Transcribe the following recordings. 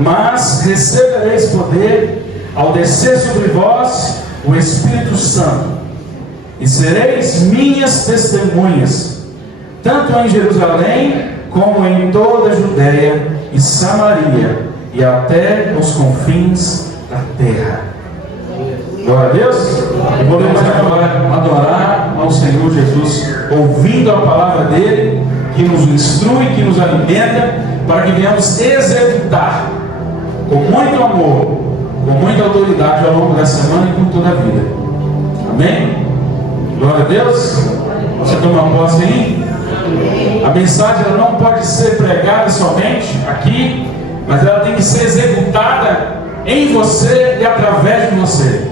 mas recebereis poder ao descer sobre vós o Espírito Santo, e sereis minhas testemunhas, tanto em Jerusalém como em toda a Judéia e Samaria, e até os confins da terra. Glória a Deus. E podemos agora adorar ao Senhor Jesus, ouvindo a palavra dele, que nos instrui, que nos alimenta, para que venhamos executar com muito amor, com muita autoridade ao longo da semana e por toda a vida. Amém? Glória a Deus. Você toma posse aí? A mensagem ela não pode ser pregada somente aqui, mas ela tem que ser executada em você e através de você.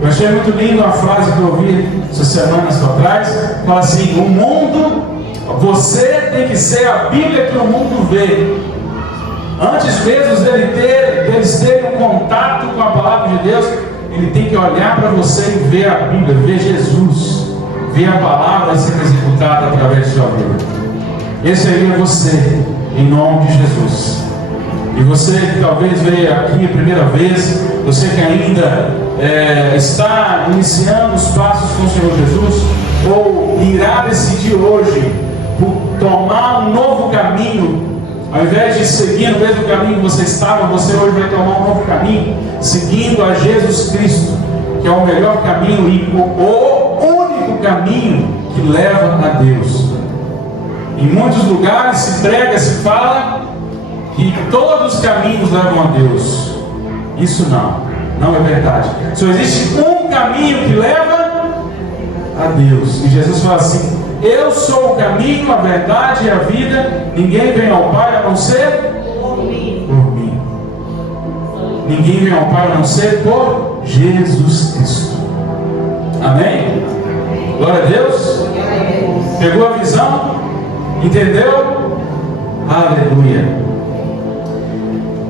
Eu achei muito lindo uma frase que eu ouvi essas semanas atrás. Fala assim: o mundo, você tem que ser a Bíblia que o mundo vê. Antes mesmo deles terem um contato com a palavra de Deus, ele tem que olhar para você e ver a Bíblia, ver Jesus, ver a palavra sendo executada através de sua vida. Esse aí é você, em nome de Jesus. E você que talvez veio aqui a primeira vez, você que ainda está iniciando os passos com o Senhor Jesus, ou irá decidir hoje por tomar um novo caminho, ao invés de seguir no mesmo caminho que você estava, você hoje vai tomar um novo caminho, seguindo a Jesus Cristo, que é o melhor caminho e o único caminho que leva a Deus. Em muitos lugares se prega, se fala que todos os caminhos levam a Deus. Isso não é verdade. Só existe um caminho que leva a Deus. E Jesus fala assim: eu sou o caminho, a verdade e a vida. Ninguém vem ao Pai a não ser por mim. Ninguém vem ao Pai a não ser por Jesus Cristo. Amém? Glória a Deus. Pegou a visão? Entendeu? Aleluia.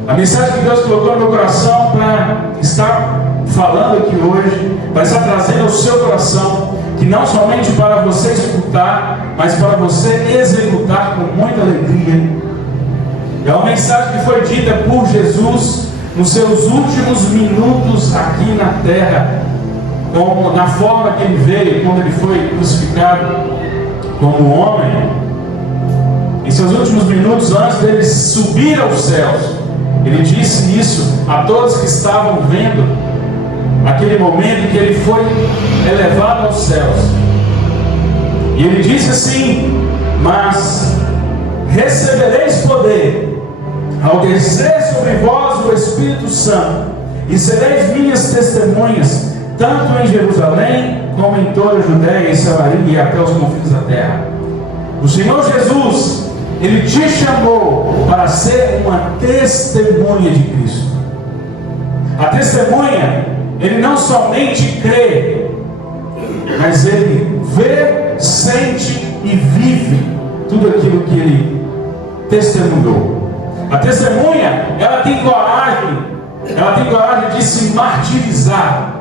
A mensagem que Deus colocou no meu coração para estar falando aqui hoje, para estar trazendo ao seu coração, que não somente para você escutar, mas para você executar com muita alegria. É uma mensagem que foi dita por Jesus nos seus últimos minutos aqui na terra, como na forma que ele veio, quando ele foi crucificado como homem. Em seus últimos minutos, antes dele subir aos céus, ele disse isso a todos que estavam vendo aquele momento em que ele foi elevado aos céus. E ele disse assim: mas recebereis poder ao descer sobre vós o Espírito Santo, e sereis minhas testemunhas, tanto em Jerusalém como em toda a Judéia e Samaria e até os confins da terra. O Senhor Jesus, ele te chamou para ser uma testemunha de Cristo. A testemunha, ele não somente crê, mas ele vê, sente e vive tudo aquilo que ele testemunhou. A testemunha, ela tem coragem de se martirizar,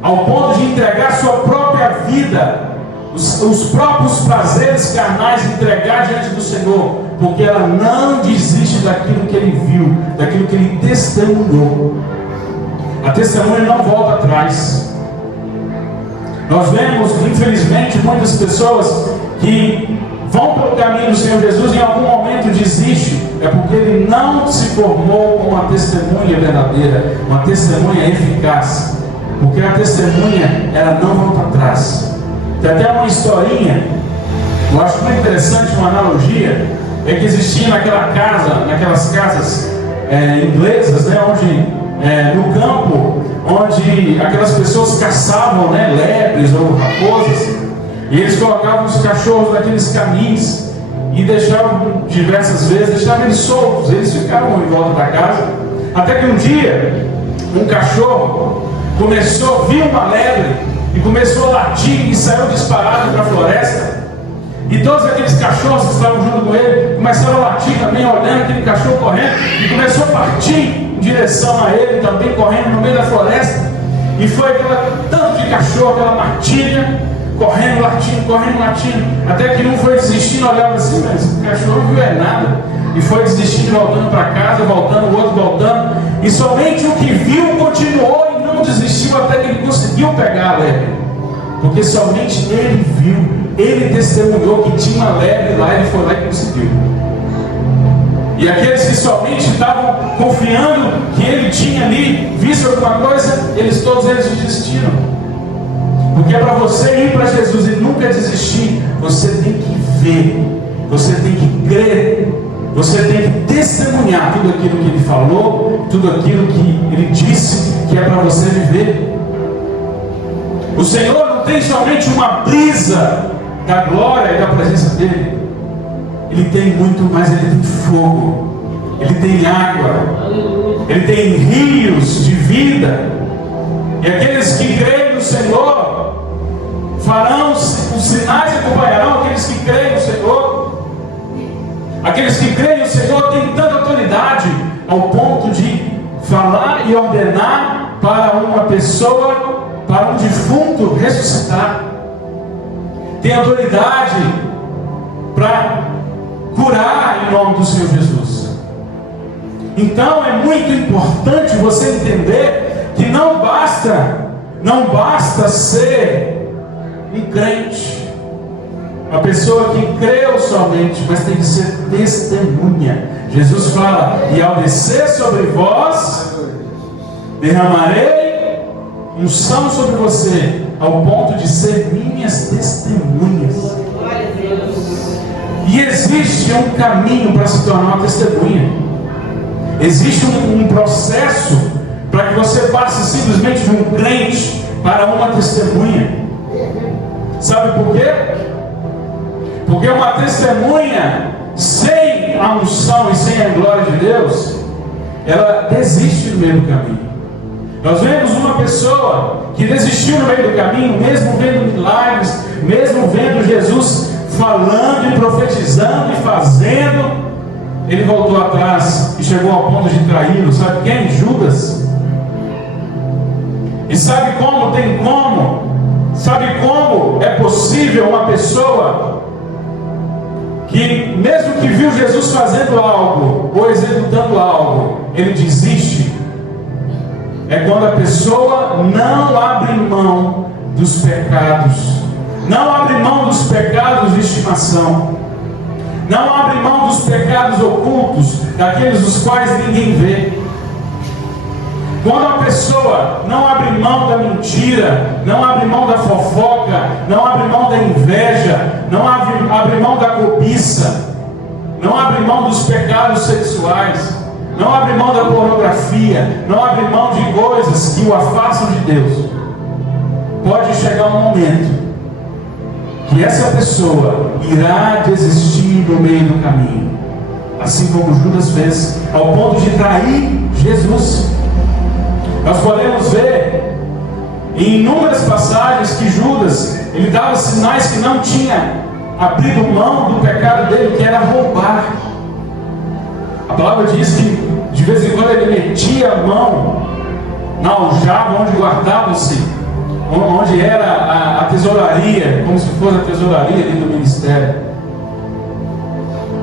ao ponto de entregar sua própria vida, os próprios prazeres carnais, entregar diante do Senhor, porque ela não desiste daquilo que ele viu, daquilo que ele testemunhou. A testemunha não volta atrás. Nós vemos, infelizmente, muitas pessoas que vão pelo caminho do Senhor Jesus e em algum momento desistem. É porque ele não se formou como uma testemunha verdadeira, uma testemunha eficaz. Porque a testemunha, ela não volta atrás. Tem até uma historinha, eu acho muito interessante, uma analogia, é que existia naquelas casas inglesas, né, onde, no campo, onde aquelas pessoas caçavam, né, lebres ou raposas, e eles colocavam os cachorros naqueles caminhos e deixavam diversas vezes, deixavam eles soltos, eles ficavam em volta da casa, até que um dia, um cachorro começou a vir uma lebre, e começou a latir e saiu disparado para a floresta. E todos aqueles cachorros que estavam junto com ele começaram a latir também, olhando aquele cachorro correndo, e começou a partir em direção a ele também, correndo no meio da floresta. E foi tanto de cachorro, aquela matilha, correndo, latindo, até que um foi desistindo, olhava assim: mas esse cachorro não viu nada, e foi desistindo, voltando para casa, E somente o que viu continuou e não desistiu até que ele conseguiu pegar a lebre. Porque somente ele viu, ele testemunhou que tinha uma lebre lá, ele foi lá e conseguiu. E aqueles que somente estavam confiando que ele tinha ali visto alguma coisa, todos eles desistiram. Porque para você ir para Jesus e nunca desistir, você tem que ver, você tem que crer, você tem que testemunhar tudo aquilo que ele falou, tudo aquilo que ele disse que é para você viver. O Senhor não tem somente uma brisa da glória e da presença dele. Ele tem muito mais, ele tem fogo, ele tem água, ele tem rios de vida. E aqueles que creem no Senhor farão, os sinais acompanharão aqueles que creem no Senhor. Aqueles que creem no Senhor têm tanta autoridade ao ponto de falar e ordenar para uma pessoa, para um defunto ressuscitar. Tem autoridade para curar em nome do Senhor Jesus. Então é muito importante você entender que não basta ser um crente, uma pessoa que creu somente, mas tem que ser testemunha. Jesus fala: e ao descer sobre vós, derramarei unção sobre você, ao ponto de ser minhas testemunhas. E existe um caminho para se tornar uma testemunha. Existe um processo para que você passe simplesmente de um crente para uma testemunha. Sabe por quê? Porque uma testemunha sem a unção e sem a glória de Deus, ela desiste no meio do caminho. Nós vemos uma pessoa que desistiu no meio do caminho, mesmo vendo milagres, mesmo vendo Jesus falando e profetizando e fazendo, ele voltou atrás e chegou ao ponto de traí-lo. Sabe quem? Judas. E sabe como? Sabe como é possível uma pessoa que, mesmo que viu Jesus fazendo algo ou executando algo, ele desiste? É quando a pessoa não abre mão dos pecados, não abre mão dos pecados de estimação, não abre mão dos pecados ocultos, daqueles dos quais ninguém vê. Quando a pessoa não abre mão da mentira, não abre mão da fofoca, não abre mão da inveja, não abre mão da cobiça, não abre mão dos pecados sexuais, não abre mão da pornografia, não abre mão de coisas que o afastam de Deus, pode chegar um momento que essa pessoa irá desistir no meio do caminho, assim como Judas fez, ao ponto de trair Jesus. Nós podemos ver em inúmeras passagens que Judas, ele dava sinais que não tinha abrido mão do pecado dele, que era roubar. A palavra diz que de vez em quando ele metia a mão na aljava onde guardava-se, onde era a tesouraria, como se fosse a tesouraria ali do ministério.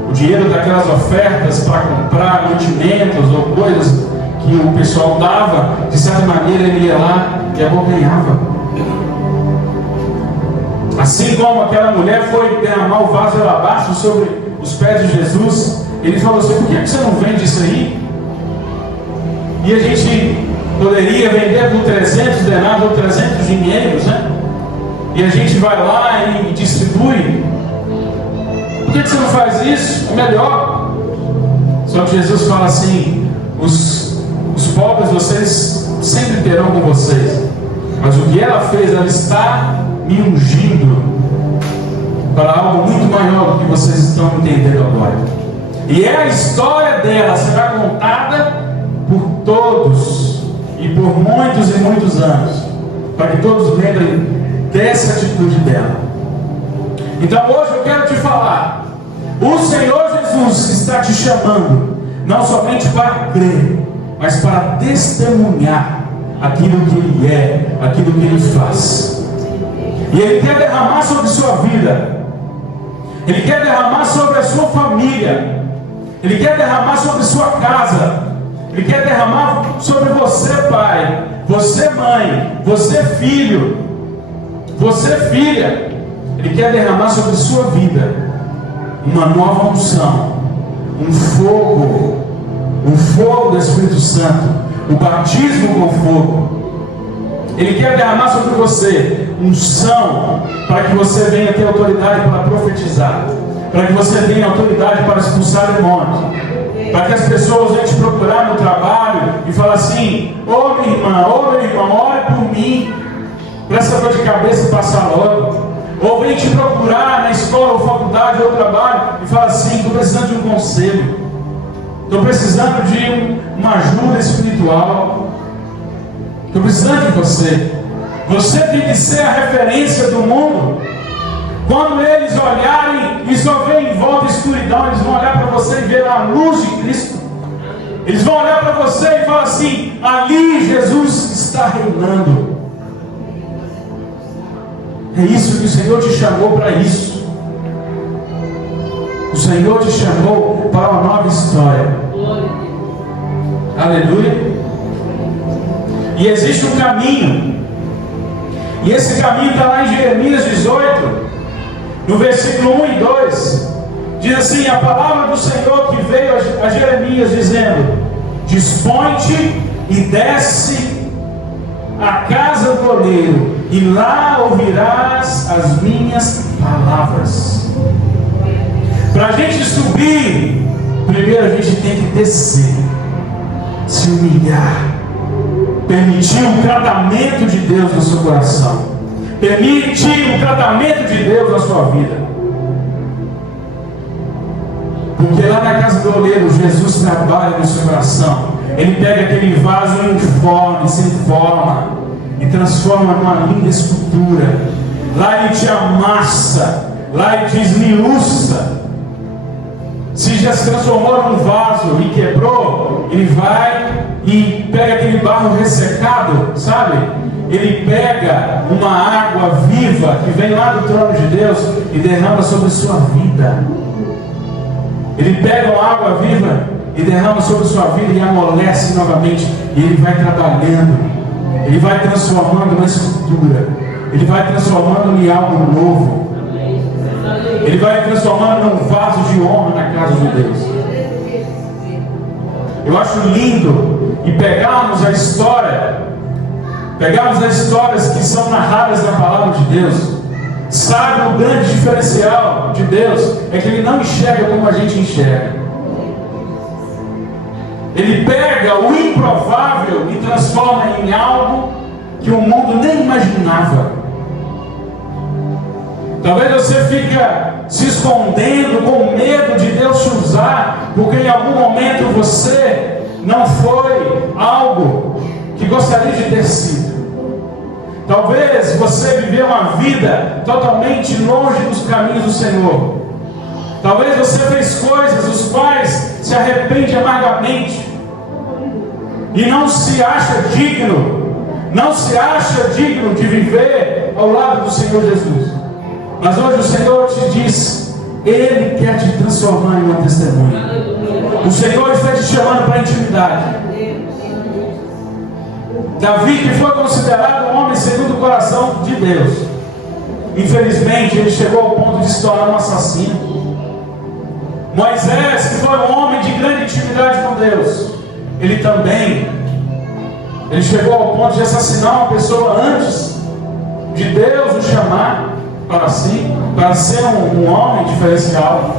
O dinheiro daquelas ofertas para comprar mantimentos ou coisas que o pessoal dava, de certa maneira ele ia lá e abocanhava. Assim como aquela mulher foi derramar o vaso de alabastro sobre os pés de Jesus, ele falou assim: por que você não vende isso aí? E a gente poderia vender por 300 denários ou 300 dinheiros, né? E a gente vai lá e distribui. Por que você não faz isso? É melhor. Só que Jesus fala assim: os pobres vocês sempre terão com vocês, mas o que ela fez, ela está me ungindo para algo muito maior do que vocês estão entendendo agora. E a história dela será contada por todos e por muitos e muitos anos, para que todos lembrem dessa atitude dela. Então hoje eu quero te falar: o Senhor Jesus está te chamando não somente para crer, mas para testemunhar aquilo que Ele é, aquilo que Ele faz. E Ele quer derramar sobre sua vida, Ele quer derramar sobre a sua família, Ele quer derramar sobre sua casa, Ele quer derramar sobre você, pai, você, mãe, você, filho, você, filha. Ele quer derramar sobre sua vida uma nova unção, um fogo do Espírito Santo, o batismo com fogo. Ele quer derramar sobre você unção para que você venha ter autoridade para profetizar, para que você tenha autoridade para expulsar demônios, para que as pessoas venham te procurar no trabalho e falar assim: ô minha irmã, ô meu irmão, ore por mim, para essa dor de cabeça passar logo. Ou vem te procurar na escola ou faculdade ou trabalho e fala assim: estou precisando de um conselho, estou precisando de uma ajuda espiritual, estou precisando de você. Você tem que ser a referência do mundo. Quando eles olharem e só verem em volta a escuridão, eles vão olhar para você e ver a luz de Cristo. Eles vão olhar para você e falar assim: ali Jesus está reinando. É isso que o Senhor te chamou para isso. O Senhor te chamou para uma nova história. Aleluia. E existe um caminho. E esse caminho está lá em Jeremias 18, no versículo 1 e 2. Diz assim: a palavra do Senhor que veio a Jeremias dizendo: dispõe-te e desce à casa do oleiro, e lá ouvirás as minhas palavras. Para a gente subir, primeiro a gente tem que descer, se humilhar, permitir o tratamento de Deus no seu coração, permitir o tratamento de Deus na sua vida. Porque lá na casa do oleiro, Jesus trabalha no seu coração. Ele pega aquele vaso informe, sem forma, e transforma numa linda escultura. Lá Ele te amassa, lá Ele te esmiuça. Se já se transformou num vaso e quebrou, Ele vai e pega aquele barro ressecado, sabe? Ele pega uma água viva que vem lá do trono de Deus e derrama sobre sua vida. Ele pega uma água viva e derrama sobre sua vida e amolece novamente. E Ele vai trabalhando, Ele vai transformando na escultura, Ele vai transformando em algo novo, Ele vai transformando num vaso de honra na casa de Deus. Eu acho lindo e pegarmos as histórias que são narradas na palavra de Deus. Sabe, o grande diferencial de Deus é que Ele não enxerga como a gente enxerga. Ele pega o improvável e transforma em algo que o mundo nem imaginava. Talvez você fica se escondendo com medo de Deus te usar, porque em algum momento você não foi algo que gostaria de ter sido. Talvez você viveu uma vida totalmente longe dos caminhos do Senhor. Talvez você fez coisas os quais se arrepende amargamente e não se acha digno de viver ao lado do Senhor Jesus. Mas hoje o Senhor te diz: Ele quer te transformar em uma testemunha. O Senhor está te chamando para a intimidade. Davi, que foi considerado um homem segundo o coração de Deus, infelizmente ele chegou ao ponto de se tornar um assassino. Moisés, que foi um homem de grande intimidade com Deus, ele chegou ao ponto de assassinar uma pessoa antes de Deus o chamar para si, para ser um homem diferencial.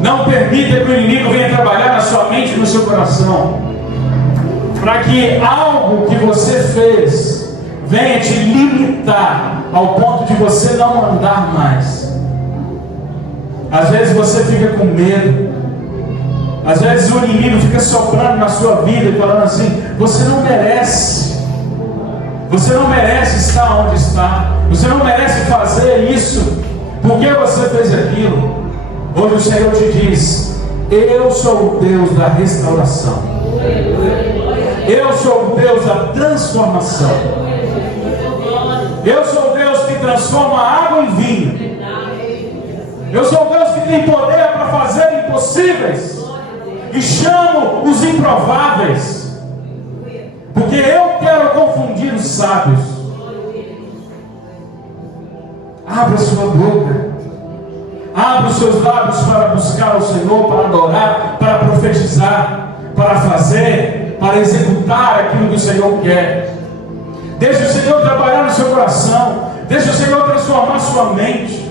Não permita que o inimigo venha trabalhar na sua mente e no seu coração, para que algo que você fez venha te limitar ao ponto de você não andar mais. Às vezes você fica com medo, às vezes o inimigo fica soprando na sua vida e falando assim: você não merece estar onde está, você não merece fazer isso, por que você fez aquilo? Hoje o Senhor te diz: eu sou o Deus da restauração, eu sou o Deus da transformação, eu sou o Deus que transforma a água em vinho, eu sou o Deus que tem poder para fazer impossíveis. e chamo os improváveis, porque eu quero confundir os sábios. Abra sua boca, abra os seus lábios para buscar ao Senhor, para adorar, para profetizar, para fazer, para executar aquilo que o Senhor quer. Deixe o Senhor trabalhar no seu coração, deixe o Senhor transformar sua mente,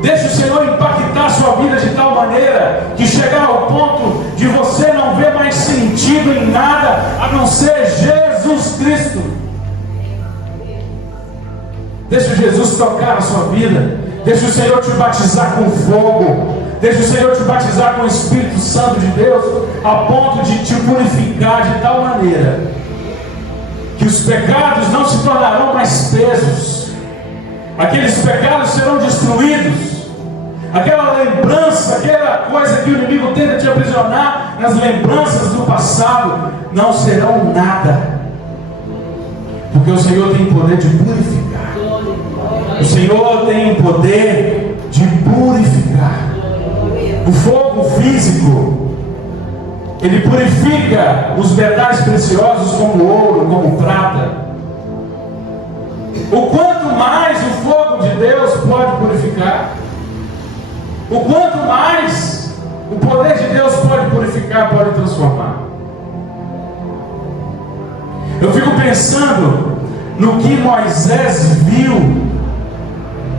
deixe o Senhor impactar sua vida de tal maneira que chegar ao ponto de você não ver mais sentido em nada a não ser Jesus Cristo. Deixe Jesus tocar a sua vida, deixe o Senhor te batizar com fogo, deixe o Senhor te batizar com o Espírito Santo de Deus, a ponto de te purificar de tal maneira que os pecados não se tornarão mais pesos, aqueles pecados serão destruídos, aquela lembrança, aquela coisa que o inimigo tenta te aprisionar nas lembranças do passado, não serão nada, porque o Senhor tem poder de purificar. O Senhor tem poder de purificar. O fogo físico, ele purifica os metais preciosos como ouro, como prata. O quanto mais o fogo de Deus pode purificar, o quanto mais o poder de Deus pode purificar, pode transformar. Eu fico pensando no que Moisés viu,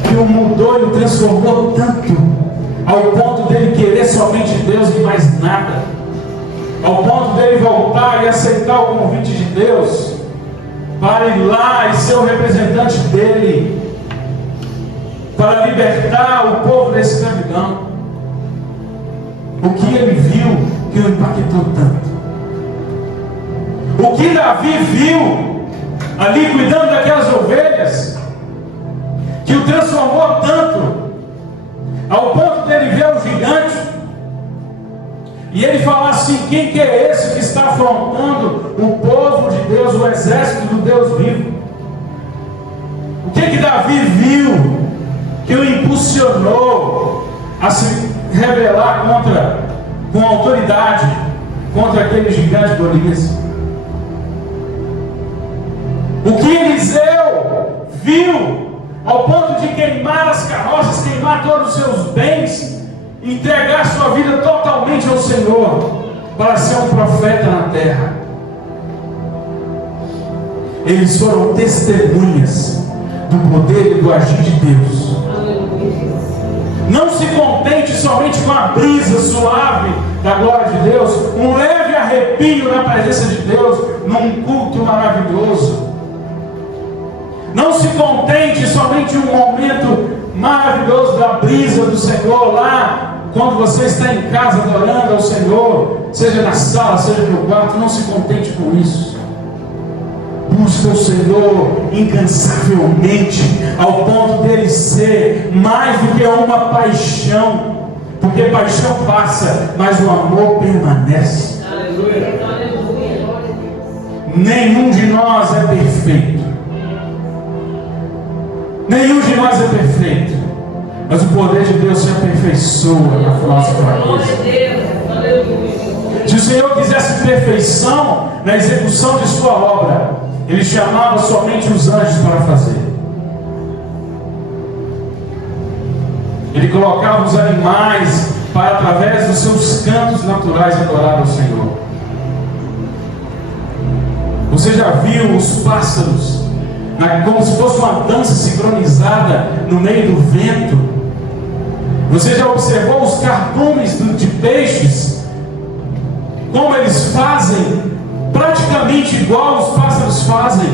que o mudou e o transformou tanto, ao ponto dele querer somente Deus e mais nada, ao ponto dele voltar e aceitar o convite de Deus para ir lá e ser o representante dele, para libertar o povo da escravidão. O que ele viu que o impactou tanto, o que Davi viu ali cuidando daquelas ovelhas, que o transformou tanto, ao ponto dele ver o gigante e ele falar assim: quem que é esse que está afrontando o povo de Deus, o exército do Deus vivo? O que Davi viu que o impulsionou a se rebelar com autoridade contra aquele gigante Golias? O que Eliseu viu ao ponto de queimar as carroças, queimar todos os seus bens, entregar sua vida totalmente ao Senhor para ser um profeta na terra? Eles foram testemunhas do poder e do agir de Deus. Não se contente somente com a brisa suave da glória de Deus, um leve arrepio na presença de Deus, num culto maravilhoso. Não se contente somente um momento maravilhoso da brisa do Senhor lá, quando você está em casa adorando ao Senhor, seja na sala, seja no quarto. Não se contente com isso. Busca o Senhor incansavelmente, ao ponto dele ser mais do que uma paixão, porque paixão passa, mas o amor permanece. Aleluia. Nenhum de nós é perfeito. Nenhum de nós é perfeito, mas o poder de Deus se aperfeiçoa na nossa fraqueza. Se o Senhor quisesse perfeição na execução de sua obra, Ele chamava somente os anjos para fazer. Ele colocava os animais para, através dos seus cantos naturais, adorar ao Senhor. Você já viu os pássaros como se fosse uma dança sincronizada no meio do vento? Você já observou os cardumes de peixes, como eles fazem praticamente igual os pássaros fazem,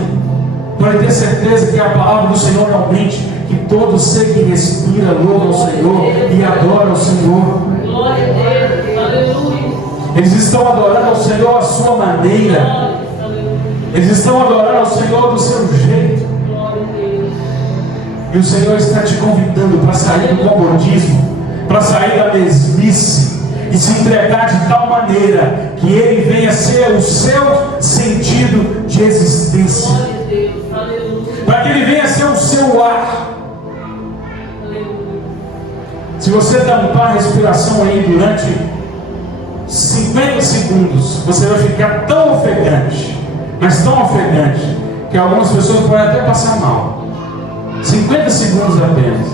para ter certeza que a palavra do Senhor realmente, que todo ser que respira louva ao Senhor e adora ao Senhor. Glória a Deus, aleluia. Eles estão adorando ao Senhor à sua maneira. Eles estão adorando ao Senhor do seu jeito. E o Senhor está te convidando para sair do comodismo, para sair da mesmice e se entregar de tal maneira que Ele venha ser o seu sentido de existência, para que Ele venha ser o seu ar. Se você tampar a respiração aí durante 50 segundos, você vai ficar tão ofegante, mas tão ofegante, que algumas pessoas podem até passar mal. 50 segundos apenas.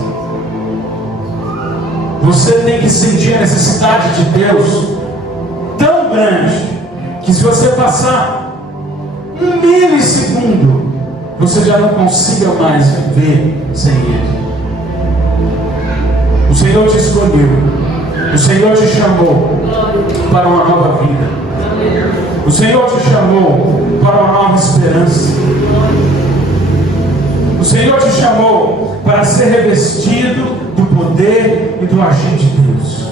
Você tem que sentir a necessidade de Deus tão grande, que se você passar 1 milissegundo, você já não consiga mais viver sem Ele. O Senhor te escolheu, o Senhor te chamou para uma nova vida, o Senhor te chamou para uma nova esperança, o Senhor te chamou para ser revestido do poder e do agir de Deus.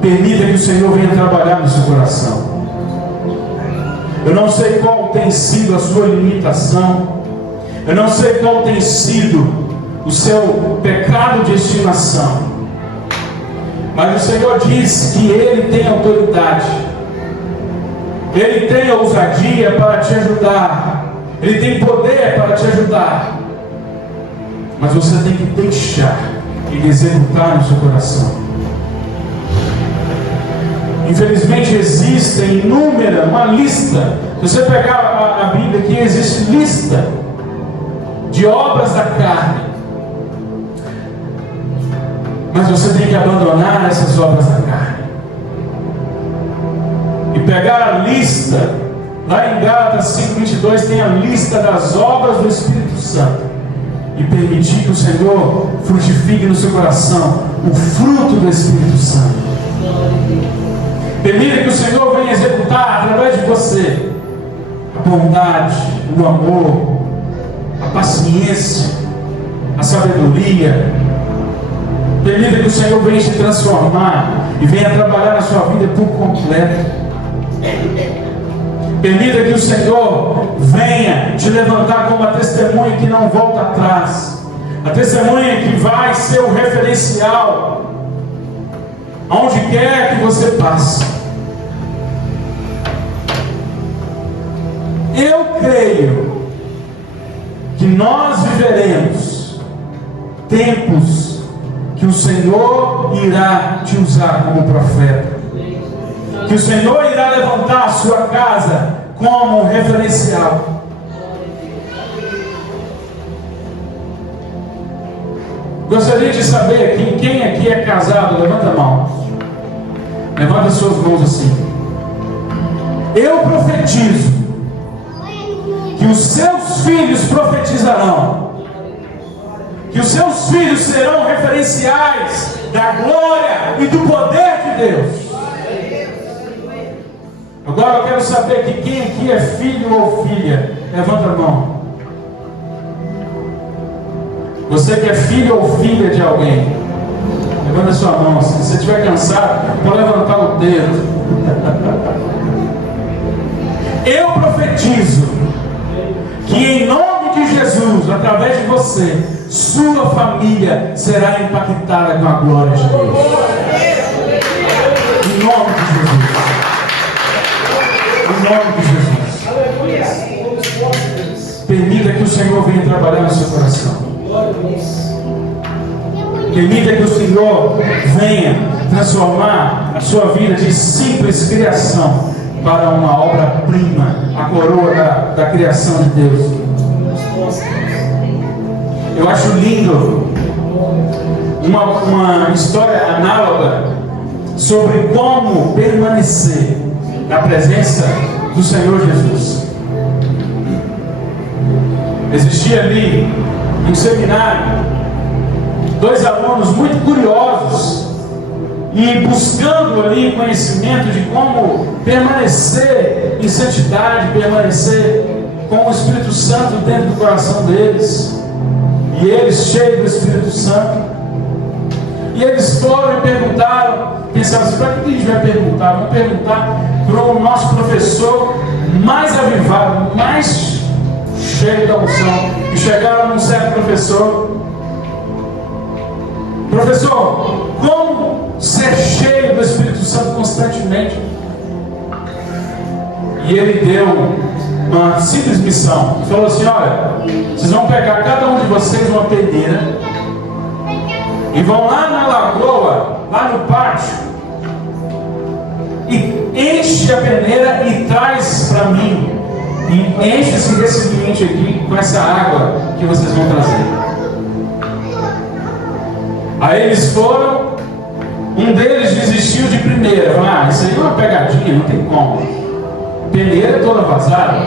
Permita que o Senhor venha trabalhar no seu coração. Eu não sei qual tem sido a sua limitação, eu não sei qual tem sido o seu pecado de estimação, mas o Senhor diz que Ele tem autoridade, Ele tem ousadia para te ajudar, Ele tem poder para te ajudar, mas você tem que deixar Ele executar no seu coração. Infelizmente existem uma lista. Se você pegar a Bíblia aqui, existe lista de obras da carne, mas você tem que abandonar essas obras da carne e pegar a lista. Lá em Gálatas 5:22 tem a lista das obras do Espírito Santo e permitir que o Senhor frutifique no seu coração o fruto do Espírito Santo. Permita que o Senhor venha executar através de você a bondade, o amor, a paciência, a sabedoria. Permita que o Senhor venha te transformar e venha trabalhar na sua vida por completo. Permita que o Senhor venha te levantar como uma testemunha que não volta atrás, a testemunha que vai ser o referencial aonde quer que você passe. Eu creio que nós viveremos tempos que o Senhor irá te usar como profeta, que o Senhor irá levantar a sua casa como um referencial. Gostaria de saber aqui, quem aqui é casado? Levanta a mão. Levanta suas mãos assim. Eu profetizo que os seus filhos profetizarão, que os seus filhos serão referenciais da glória e do poder de Deus. Agora eu quero saber que quem aqui é filho ou filha. Levanta a mão. Você que é filho ou filha de alguém, levanta a sua mão. Se você estiver cansado, pode levantar o dedo. Eu profetizo que em nome de Jesus, através de você, sua família será impactada com a glória de Deus. Em nome de Jesus. Em nome de Jesus. Permita que o Senhor venha trabalhar no seu coração. Permita que o Senhor venha transformar a sua vida de simples criação para uma obra-prima, a coroa da criação de Deus. Eu acho lindo uma história análoga sobre como permanecer na presença do Senhor Jesus. Existia ali um seminário, 2 alunos muito curiosos e buscando ali conhecimento de como permanecer em santidade, permanecer com o Espírito Santo dentro do coração deles, e eles cheios do Espírito Santo. E eles foram e perguntaram, pensaram assim: para que a gente vai perguntar? Vamos perguntar para o nosso professor mais avivado, mais cheio da unção. E chegaram num certo professor: professor, como ser cheio do Espírito Santo constantemente? E ele deu uma simples missão. Falou assim: olha, vocês vão pegar cada um de vocês uma peneira e vão lá na lagoa, lá no pátio, enche a peneira e traz para mim. E enche esse recipiente aqui com essa água que vocês vão trazer. Aí eles foram, um deles desistiu de primeira. Falou, isso aí é uma pegadinha, não tem como. A peneira toda vazada.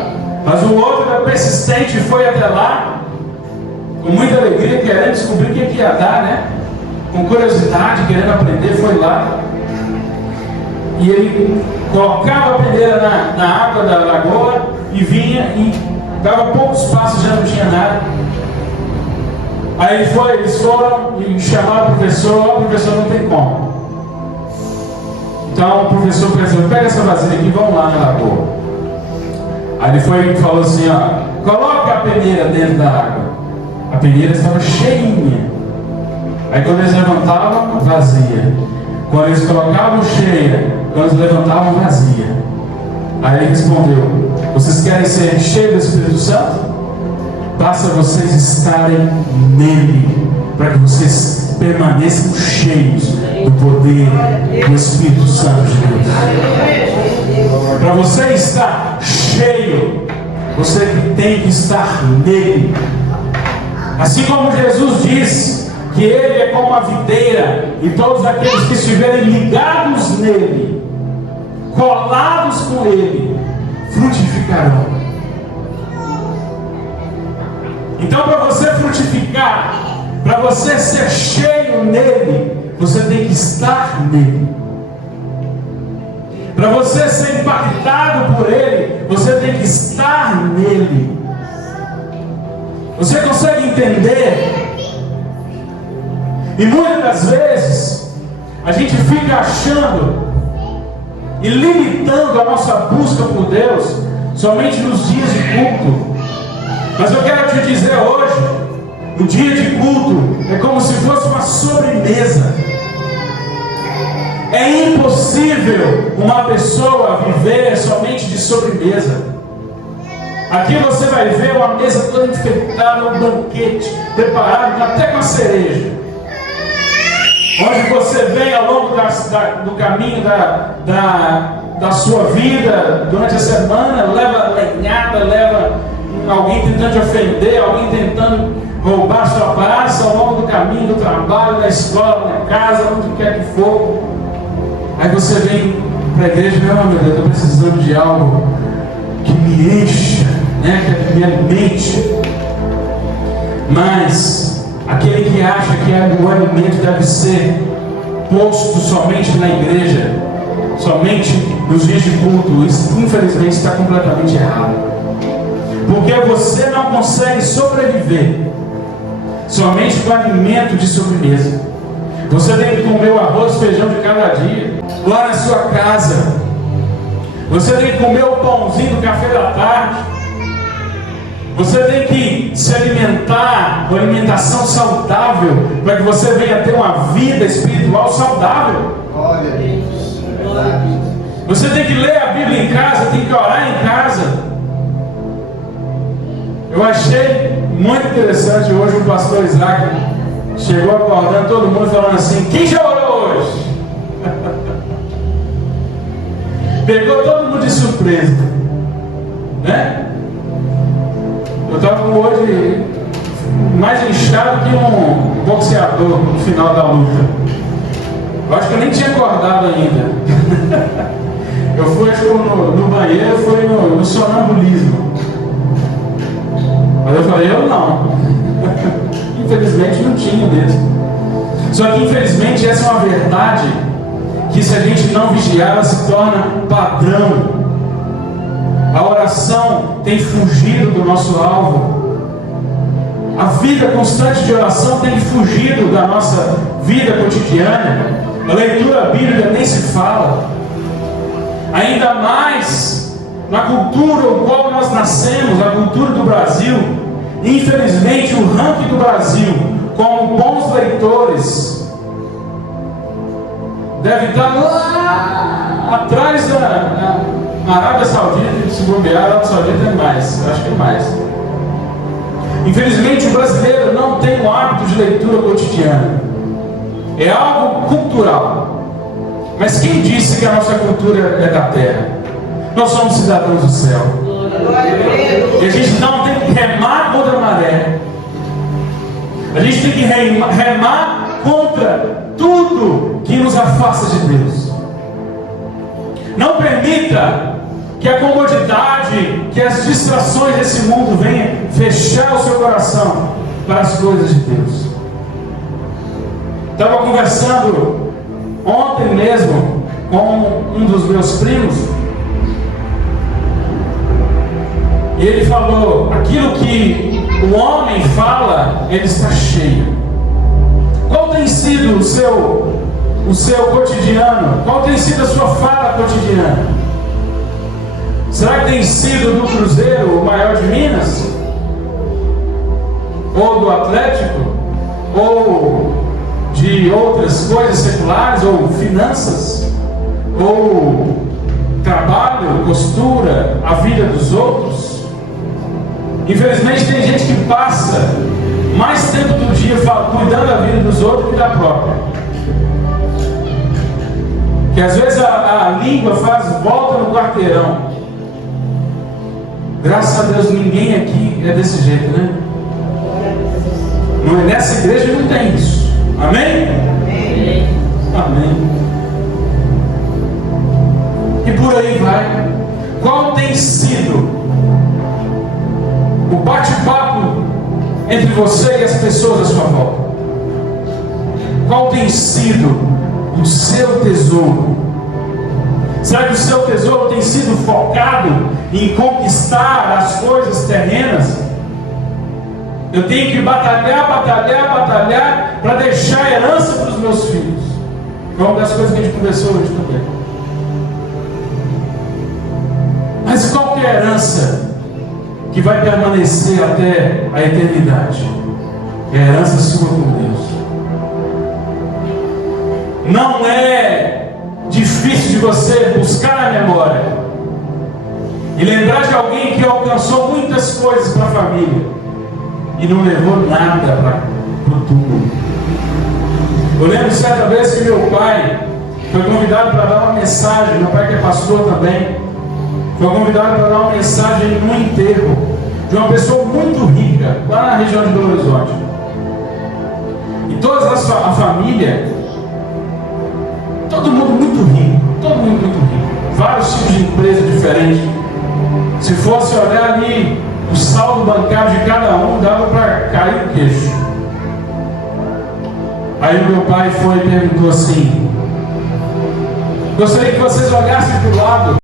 Mas o outro era persistente e foi até lá, com muita alegria, querendo descobrir o que ia dar, né? Com curiosidade, querendo aprender, foi lá. E ele colocava a peneira na água da lagoa e vinha e dava poucos passos, já não tinha nada. Aí eles foram e chamaram o professor, o professor não tem como. Então o professor pensou, pega essa vasilha aqui, vamos lá na lagoa. Aí ele foi e falou assim, coloca a peneira dentro da água. A peneira estava cheinha. Aí quando eles levantavam, vazia. Quando eles colocavam cheia, quando eles levantavam, vazia. Aí ele respondeu, vocês querem ser cheios do Espírito Santo? Basta vocês estarem nele, para que vocês permaneçam cheios do poder do Espírito Santo de Deus. Para você estar cheio, você tem que estar nele. Assim como Jesus disse que ele é como a videira, e todos aqueles que estiverem ligados nele, colados com ele, frutificarão. Então, para você frutificar, para você ser cheio nele, você tem que estar nele. Para você ser impactado por ele, você tem que estar nele. Você consegue entender? E muitas das vezes a gente fica achando e limitando a nossa busca por Deus somente nos dias de culto. Mas eu quero te dizer hoje, o dia de culto é como se fosse uma sobremesa. É impossível uma pessoa viver somente de sobremesa. Aqui você vai ver uma mesa toda enfeitada, um banquete preparado até com a cereja. Onde você vem ao longo do caminho da sua vida, durante a semana, leva lenhada, leva alguém tentando te ofender, alguém tentando roubar sua paz ao longo do caminho, do trabalho, da escola, na casa, onde quer que for. Aí você vem para a igreja e fala, meu Deus, eu estou precisando de algo que me encha, né? Que me alimente. Mas aquele que acha que o alimento deve ser posto somente na igreja, somente nos dias de culto, isso infelizmente está completamente errado. Porque você não consegue sobreviver somente com alimento de sobremesa. Você tem que comer o arroz e feijão de cada dia, lá na sua casa. Você tem que comer o pãozinho do café da tarde. Você tem que se alimentar com alimentação saudável, para que você venha ter uma vida espiritual saudável. Glória a Deus. Você tem que ler a Bíblia em casa, tem que orar em casa. Eu achei muito interessante hoje o pastor Isaac chegou acordando todo mundo falando assim, quem já orou hoje? Pegou todo mundo de surpresa, né? Eu estava hoje mais inchado que um boxeador no final da luta. Eu acho que eu nem tinha acordado ainda. Eu fui no banheiro, fui no sonambulismo. Mas eu falei, eu não. Infelizmente não tinha mesmo. Só que infelizmente essa é uma verdade que, se a gente não vigiar, ela se torna padrão. A oração tem fugido do nosso alvo. A vida constante de oração tem fugido da nossa vida cotidiana. A leitura bíblica nem se fala. Ainda mais na cultura no qual nós nascemos, a cultura do Brasil. Infelizmente, o ranking do Brasil como bons leitores deve estar lá atrás da Arábia Saudita. Se bobear, a Arábia Saudita é mais, acho que é mais. Infelizmente, o brasileiro não tem o hábito de leitura cotidiana. É algo cultural. Mas quem disse que a nossa cultura é da terra? Nós somos cidadãos do céu. E a gente não tem que remar contra a maré. A gente tem que remar contra tudo que nos afasta de Deus. Não permita que a comodidade, que as distrações desse mundo venham fechar o seu coração para as coisas de Deus. Estava conversando ontem mesmo com um dos meus primos, e ele falou: aquilo que o homem fala, ele está cheio. Qual tem sido o seu cotidiano? Qual tem sido a sua fala cotidiana? Será que tem sido do Cruzeiro, o maior de Minas? Ou do Atlético? Ou de outras coisas seculares? Ou finanças? Ou trabalho, costura, a vida dos outros? Infelizmente tem gente que passa mais tempo do dia cuidando da vida dos outros que da própria. Que às vezes a língua faz volta no quarteirão. Graças a Deus ninguém aqui é desse jeito, né? Não é, nessa igreja não tem isso. Amém? Amém. Amém. E por aí vai. Qual tem sido o bate-papo entre você e as pessoas à sua volta? Qual tem sido o seu tesouro? Será que o seu tesouro tem sido focado em conquistar as coisas terrenas? Eu tenho que batalhar para deixar a herança para os meus filhos. Foi uma das coisas que a gente conversou hoje também. Mas qual que é a herança que vai permanecer até a eternidade? É a herança sua com Deus. Não é difícil de você buscar na memória e lembrar de alguém que alcançou muitas coisas para a família e não levou nada para o túmulo. Eu lembro certa vez que meu pai foi convidado para dar uma mensagem. Meu pai, que é pastor também, foi convidado para dar uma mensagem num enterro de uma pessoa muito rica lá na região de Belo Horizonte. E toda a família, todo mundo muito rico, vários tipos de empresas diferentes. Se fosse olhar ali o saldo bancário de cada um, dava para cair o queixo. Aí o meu pai foi e perguntou assim: gostaria que vocês olhassem para o lado